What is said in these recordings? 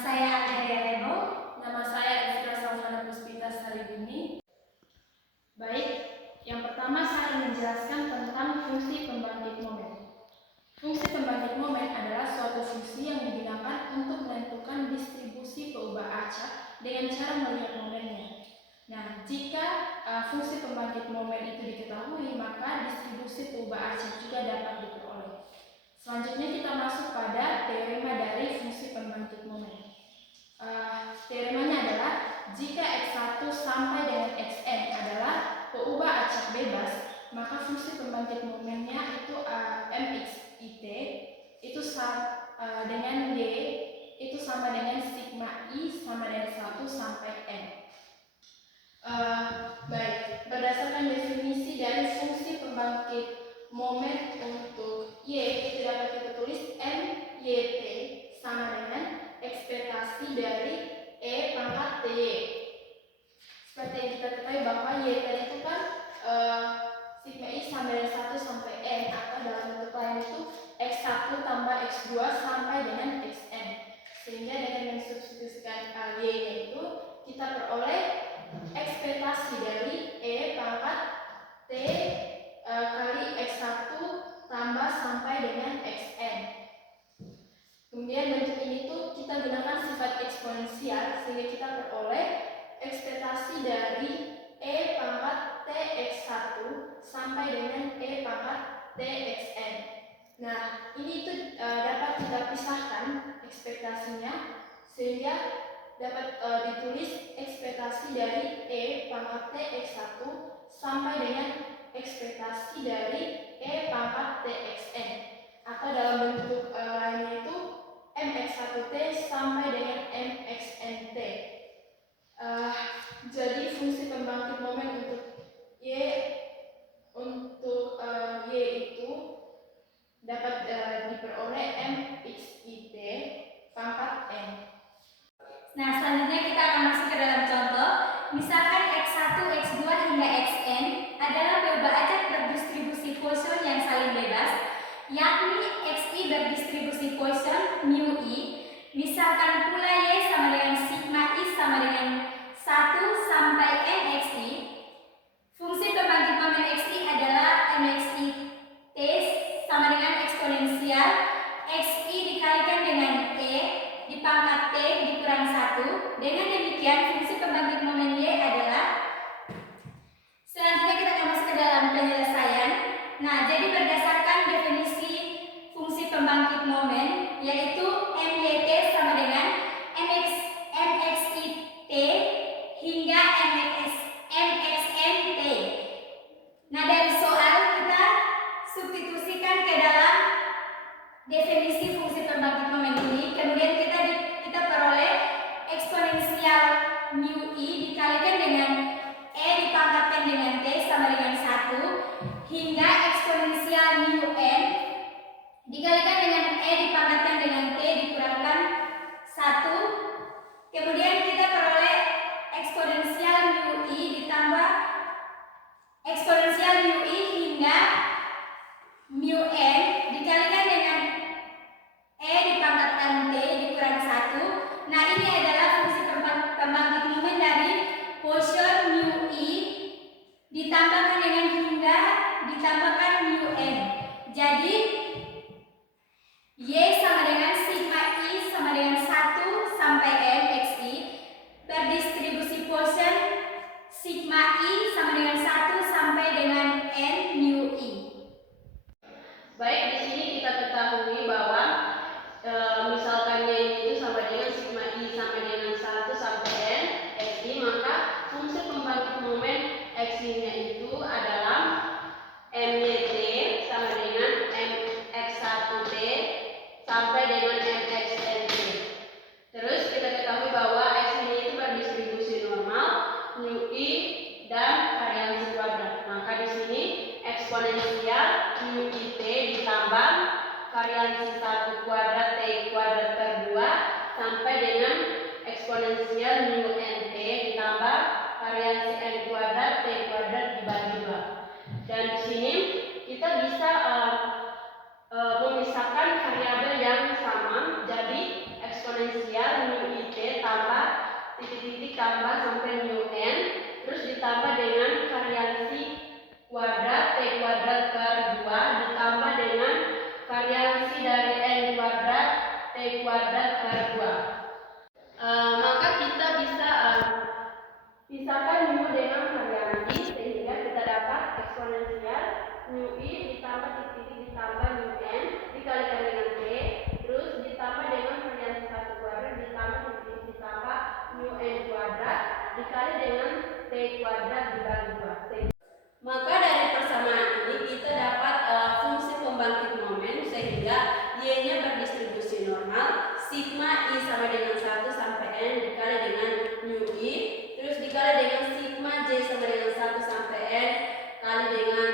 saya Arya Reno. Nama saya Elvira Salvana Puspita Saribini. Baik, yang pertama saya akan menjelaskan tentang fungsi pembangkit momen. Fungsi pembangkit momen adalah suatu fungsi yang digunakan untuk menentukan distribusi peubah acak dengan cara melihat momennya. Nah, jika fungsi pembangkit momen itu diketahui, maka distribusi peubah acak juga dapat diperoleh. Selanjutnya kita masuk pada teorema dari fungsi pembangkit momen. Teoremanya adalah jika X1 sampai dengan Xn adalah peubah acak bebas, maka fungsi pembangkit momennya itu mxit itu dengan y itu sama dengan sigma i sama dengan 1 sampai n. Baik, berdasarkan definisi dari fungsi pembangkit momen untuk y itu dapat kita tulis myt sama dengan ekspektasi dari e pangkat ty. Seperti yang kita ketahui bahwa y tadi itu kan sigma i sama dengan 1 sampai n, atau dalam bentuk lain itu x1 tambah x2 sampai dengan xn. Sehingga dengan mensubstitusikan y nya itu kita peroleh ekspektasi dari e pangkat t kali x1 tambah sampai dengan xn. Kemudian bentuk ini tuh kita gunakan sifat eksponensial sehingga kita peroleh ekspektasi dari e pangkat tx1 sampai dengan e pangkat txn. Nah, ini tuh dapat kita pisahkan ekspektasinya sehingga dapat ditulis ekspektasi dari e pangkat tx1 sampai dengan ekspektasi dari e pangkat txn, atau dalam bentuk lainnya itu mx1t sampai dengan mxnt. Jadi fungsi pembangkit momen untuk y itu dapat diperoleh mxit pangkat n. Nah, selanjutnya kita akan masuk ke dalam contoh. Misalkan x1, x2 hingga xn adalah peubah acak berdistribusi Poisson yang saling bebas, yakni xi berdistribusi Poisson mu i. Misalkan pula y sama dengan sigma i sama dengan 1 sampai mxi. Fungsi pembangkit momen xi adalah mxit sama dengan eksponensial xi dikalikan dengan e di pangkat t dikurang 1. Dengan demikian fungsi pembangkit momen y adalah, selanjutnya kita akan masuk ke dalam penyelesaian. Nah, jadi berdasarkan definisi fungsi pembangkit momen, yaitu myt sama dengan mxit hingga mxnt. Nah, dari soal kita substitusikan ke dalam definisi fungsi pembangkit momen ini, kemudian kita peroleh eksponensial mu i dikalikan dengan e dipangkatkan dengan t sama dengan 1 hingga eksponensial mu n dikalikan dengan e dipangkatkan dengan t dikurangkan 1. Kemudian kita peroleh eksponensial mu i ditambah eksponensial mu i hingga mu n dikalikan dengan e dipangkatkan t dikurang 1. Nah, ini adalah fungsi pembangkit momen dari Poisson mu i ditambahkan dengan hingga ditambahkan mu n. Jadi y sama dengan sigma i sama dengan 1 sampai m xi berdistribusi Poisson sigma i sama dengan 1 sampai dengan n mu i. Baik, di sini kita ketahui bahwa misalkan y itu sama dengan sigma i sama dengan 1 sampai n xi, maka fungsi pembangkit momen xi-nya itu adalah myt sama dengan mx1t sampai dengan mxnt. Terus kita ketahui bahwa xi-nya itu berdistribusi normal, mu i dan variansi kuadrat. Maka di sini eksponensial mu it ditambah variansi 1 kuadrat t kuadrat per 2 sampai dengan eksponensial mu nt ditambah variansi n kuadrat t kuadrat dibagi 2. Dan di sini kita bisa memisahkan variabel yang sama, jadi eksponensial mu titik-titik tambah sampai mu n, terus ditambah dengan variansi kuadrat T kuadrat per 2 ditambah dengan variansi dari N kuadrat T kuadrat per 2. Maka kita bisa pisahkan mu dengan variansi sehingga kita dapat eksponensial mu i ditambah titik-titik ditambah mu n dikalikan dengan T, terus ditambah dengan variansi 1 kuadrat ditambah titik-titik ditambah mu n kuadrat dikali dengan T kuadrat dibagi 2. Maka dari persamaan ini kita dapat fungsi pembangkit momen sehingga y-nya berdistribusi normal, sigma i sama dengan 1 sampai n dikali dengan mu i, terus dikali dengan sigma j sama dengan 1 sampai n kali dengan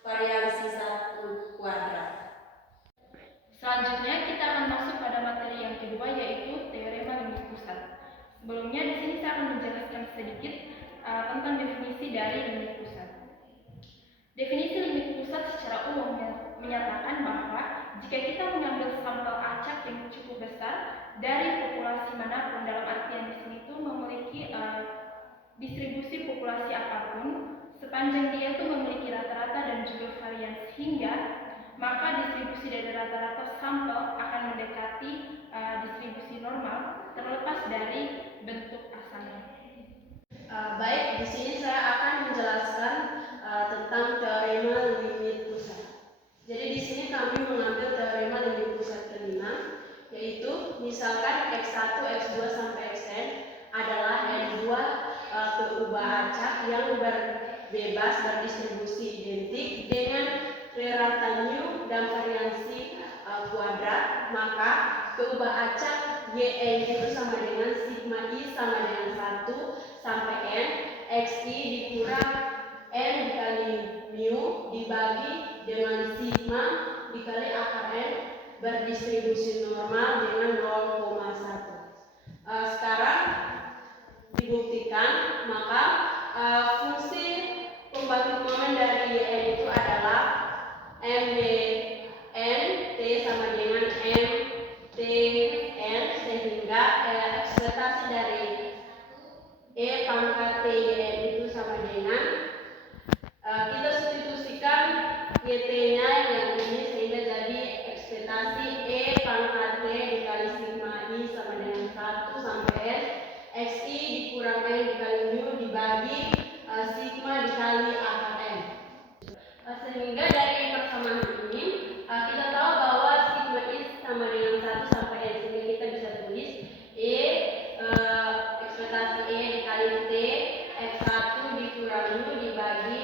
variansi 1 kuadrat. Selanjutnya kita akan masuk pada materi yang kedua, yaitu teorema limit pusat. Sebelumnya di sini saya akan menjelaskan sedikit tentang definisi dari limit pusat. Definisi limit pusat secara umum menyatakan bahwa jika kita mengambil sampel acak yang cukup besar dari populasi manapun, dalam artian di sini itu memiliki distribusi populasi apapun, sepanjang dia itu memiliki rata-rata dan juga varians hingga, maka distribusi dari rata-rata sampel akan mendekati distribusi normal terlepas dari bentuk asalnya. Baik, di sini saya akan menjelaskan tentang teorema limit pusat. Jadi di sini kami mengambil teorema limit pusat kelima, yaitu misalkan x1, x2 sampai xn adalah n2 keubah acak yang bebas berdistribusi identik dengan rata mu dan variansi kuadrat, maka keubah acak yn itu sama dengan sigma i sama dengan 1 sampai n xi dikurang n dikali mu dibagi dengan sigma dikali akar n berdistribusi normal dengan 0,1. Sekarang dibuktikan, maka fungsi pembangkit momen dari yn itu adalah mdn t sama dengan mtn, sehingga ekspektasi dari e pangkat tyn itu sama dengan kita substitusikan yt-nya yang ini sehingga jadi ekspektasi e pangkat t dikali sigma i sama dengan 1 sampai n xi dikurang n dikali mu dibagi sigma dikali akar n. Sehingga dari persamaan ini kita tahu bahwa sigma i sama dengan 1 sampai n, sehingga kita bisa tulis e ekspektasi e dikali t x1 dikurang mu dibagi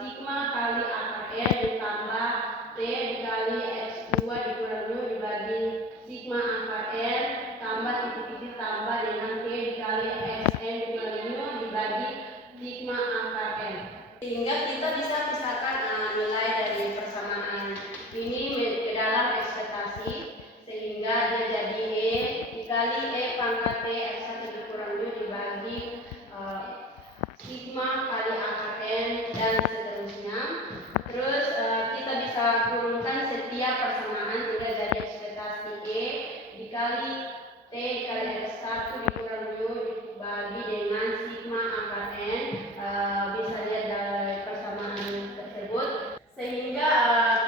sigma kali akar n ditambah t dikali x2 dikurang mu dibagi sigma akar n tambah titik-titik tambah dengan t dikali xn dikali mu dibagi sigma akar n. Sehingga kita bisa pisahkan nilai dari persamaan ini ke dalam ekspektasi, sehingga dia jadi e dikali e pangkat t x1 dikurang mu dibagi sigma kali akar n dan seterusnya. Terus kita bisa kurungkan setiap persamaan sehingga jadi ekspektasi e dikali t dikali x1 dikurang mu dibagi dengan sigma akar n. Bisa lihat dari persamaan tersebut, sehingga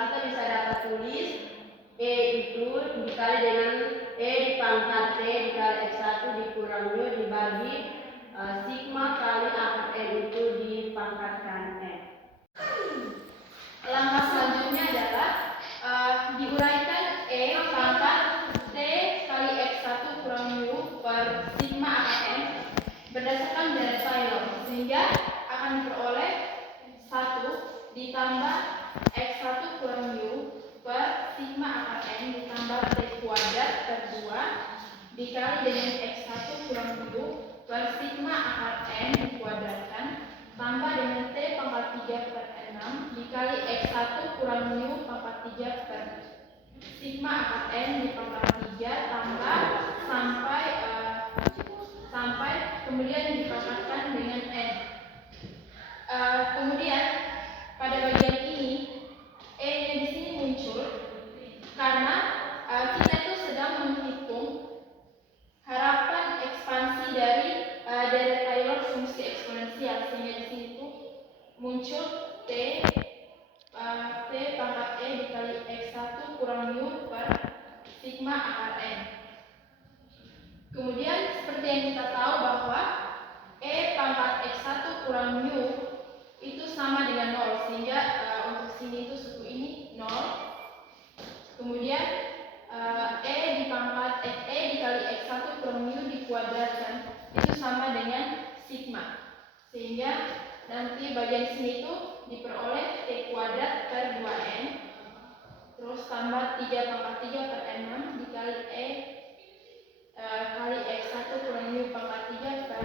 kita bisa dapat tulis e itu dikali dengan e di pangkat t dikali x1 dikurang mu dibagi sigma kali akar n itu dipangkatkan n. Langkah selanjutnya adalah diuraikan e pangkat t kali x1 kurang mu per sigma akar n berdasarkan dari Taylor, sehingga akan diperoleh 1 ditambah x1 kurang mu per sigma akar n ditambah t kuadrat per 2 dikali dengan x1 kurang mu per sigma akar n dikuadratkan tambah dengan t pangkat 3 per 6 dikali x1 kurang mu pangkat 3 per sigma akar n di pangkat 3 tambah sampai kemudian dipangkatkan dengan n. Kemudian pada bagian ini e-nya di sini muncul karena kita itu sedang menghitung harapan ekspansi eksponensial, sehingga di sini tuh muncul T pangkat E dikali X1 kurang mu per sigma akar N. Kemudian seperti yang kita tahu bahwa E pangkat X1 kurang mu itu sama dengan 0, sehingga untuk sini itu suku ini 0. Kemudian E dikali X1 kurang mu dikuadratkan itu sama dengan sigma, sehingga nanti bagian sini itu diperoleh T kuadrat per 2N terus tambah 3 pangkat 3 per N6 dikali kali X1 kurang mu pangkat 3 per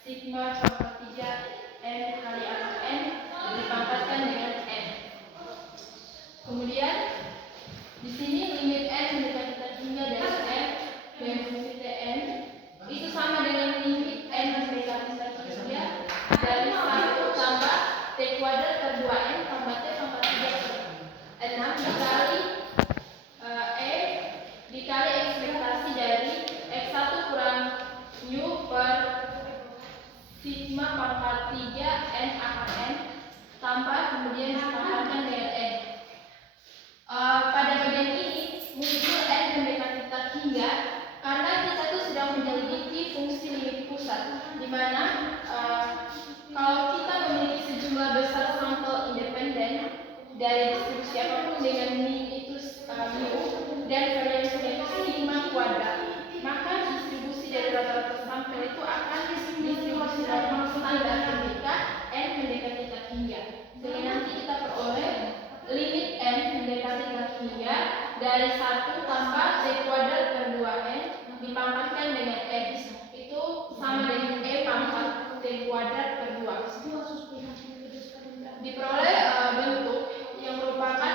sigma pangkat 3 N kali akar N dipangkatkan dengan N. Kemudian di sini limit N mendekati tak hingga dari F dengan fungsi Tn itu sama dengan limit N mendekati tak hingga dari 1 tambah T kuadrat per 2N tambah T pangkat 3 per 6 dikali dikali ekspektasi dari X1 kurang mu per sigma pangkat 3 N akar N tambah kemudian dipangkatkan dengan N. Pada bagian ini muncul N mendekati tak hingga karena kita tuh sedang menyelidiki fungsi limit pusat, di mana kalau kita memiliki sejumlah besar sampel independen dari distribusi apapun dengan min itu mu dan variansinya itu sigma kuadrat, maka distribusi dari rata-rata sampel itu akan distribusi normal standar ketika N mendekati tak hingga, sehingga nanti kita peroleh limit N mendekati tak hingga dari 1 tambah T kuadrat per 2N dipangkatkan dengan X itu sama dengan E pangkat T kuadrat per 2. Diperoleh bentuk yang merupakan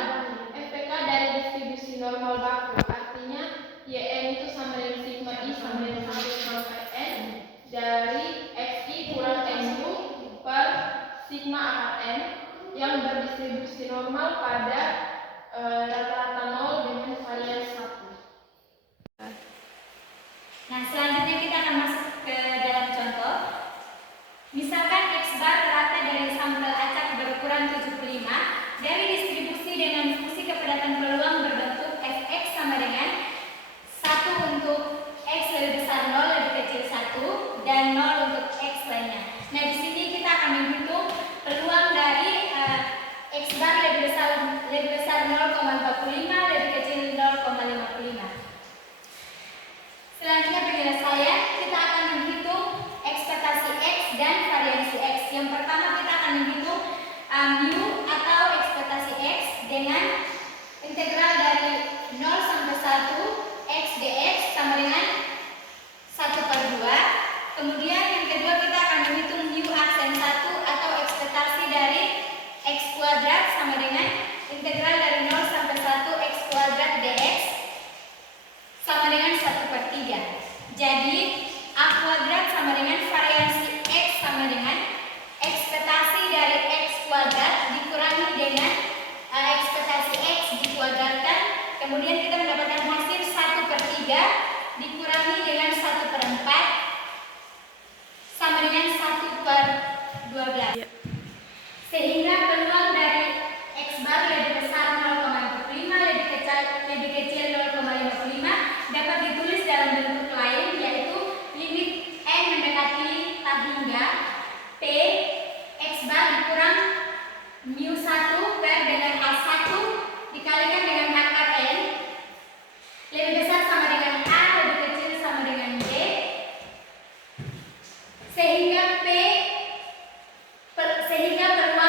FPK dari distribusi normal baku, artinya YN itu sama dengan sigma I sama dengan 1 pangkat N dari XI kurang NU per sigma akar N yang berdistribusi normal pada rata-rata 0 dengan varian 1. Nah, selanjutnya kita akan masuk ke dalam contoh. Misalkan X bar rata dari sampel acak berukuran 75 dari distribusi dengan fungsi kepadatan peluang berbentuk Fx sama dengan 1 untuk X lebih besar 0 lebih kecil 1 dan 0 untuk X lainnya. Nah, di sini kita akan menghitung peluang dari X bar lebih besar 0,45 lebih kecil 0,55. Selanjutnya penyelesaian, kita akan menghitung ekspektasi X dan variansi X. Yang pertama kita akan menghitung mu atau ekspektasi X dengan integral dari 0 sampai 1 X dx sama dengan 1/2. Kemudian yang kedua kita akan menghitung mu aksen 1 atau ekspektasi dari X kuadrat sama dengan integral dari 0 sampai 1 X kuadrat dx sama dengan 1/3. Jadi A kuadrat sama dengan variansi X sama dengan ekspektasi dari X kuadrat dikurangi dengan ekspektasi X dikuadratkan, kemudian kita mendapatkan hasil 1/3 dikurangi dengan 1/4 sama dengan 1/12. Sehingga peluang dari X bar lebih besar 0,45 lebih kecil 0,55 dapat ditulis dalam bentuk lain, yaitu limit N mendekati tak hingga P X bar dikurang mu 1 per dengan A1 dikalikan dengan akar N lebih besar sama dengan A lebih kecil sama dengan B, sehingga peluang